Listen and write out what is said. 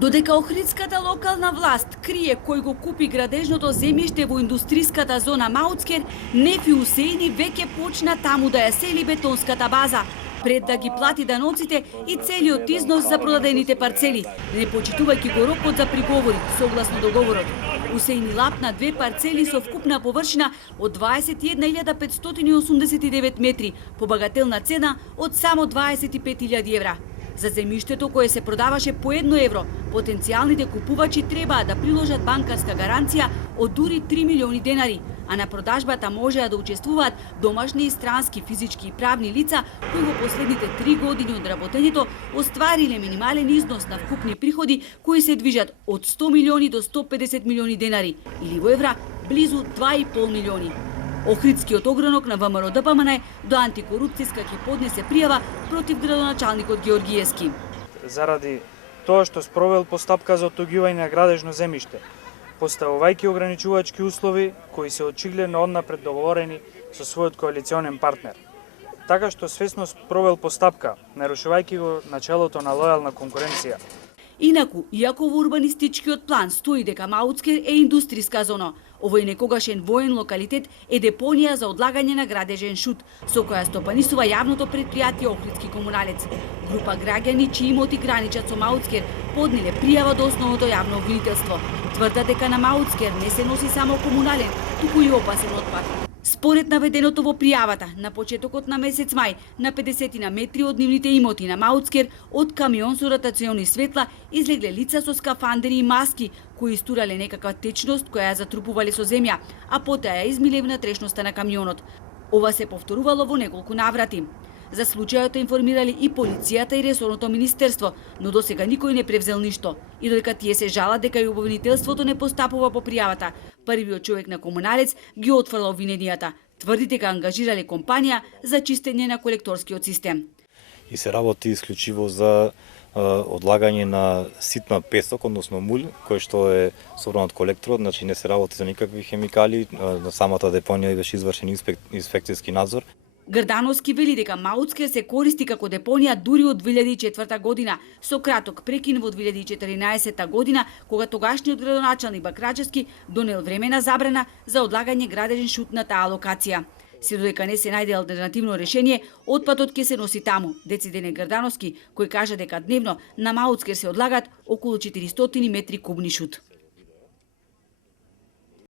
Додека Охридската локална власт крие кој го купи градежното земјиште во индустриската зона Маутскер, Нефи Усејни веќе почна таму да ја сели бетонската база, пред да ги плати даноците и целиот износ за продадените парцели, не почитувајќи го рокот за приговори согласно договорот. Усејни лапна две парцели со вкупна површина од 21.589 метри по багателна цена од само 25.000 евра. За земјиштето кое се продаваше по 1 евро, потенцијалните купувачи требаа да приложат банкарска гаранција од дури 3 милиони денари, а на продажбата можеа да учествуваат домашни и странски физички и правни лица кои во последните 3 години од работењето оствариле минимален износ на вкупни приходи кои се движат од 100 милиони до 150 милиони денари или во евра близу 2,5 милиони. Охридскиот огранок на ВМРО ДПМН до антикорупцијска ќе поднесе пријава против градоначалникот Георгиевски. Заради тоа што спровел постапка за оттуѓување на градежно земјиште, поставувајќи ограничувачки услови кои се очигледно однапред договорени со својот коалиционен партнер. Така што свесно спровел постапка, нарушувајќи го начелото на лојална конкуренција. Инаку, иако во урбанистичкиот план стои дека Маутскер е индустријска зона, овој некогашен воен локалитет е депонија за одлагање на градежен шут, со која стопанисува јавното предпријатие Охридски комуналец. Група граѓани чии имоти граничат со Маутскер поднеле пријава до основното јавно обвинителство. Тврдат дека на Маутскер не се носи само комунален, туку и опасен отпад. Според наведеното во пријавата, на почетокот на месец мај, на 50 на метри од нивните имоти на Маутскер, од камион со ротациони светла излегле лица со скафандери и маски, кои истурале некаква течност која ја затрупувале со земја, а потоа ја измиле внатрешноста на камионот. Ова се повторувало во неколку наврати. За случајот информирали и полицијата и ресорното министерство, но досега никој не превзел ништо. И додека тие се жалат дека и обвинителството не постапува по пријавата, првиот човек на комуналец ги отфрла обвиненијата. Тврди дека ангажирале компанија за чистење на колекторскиот систем. И се работи исклучиво за одлагање на ситна песок, односно мулј, кој што е собран од колекторот, значи не се работи за никакви хемикали, на самата депонија беше извршен инспекцијски надзор. Грдановски вели дека Маутскер се користи како депонија дури од 2004 година, со краток прекин во 2014 година, кога тогашниот градоначалник Бакрачевски донел времена забрана за одлагање градежен шут на таа локација. Се додека не се најде алтернативно решение, отпадот ќе се носи таму. Децидене Грдановски, кој кажа дека дневно на Маутскер се одлагат околу 400 метри кубни шут.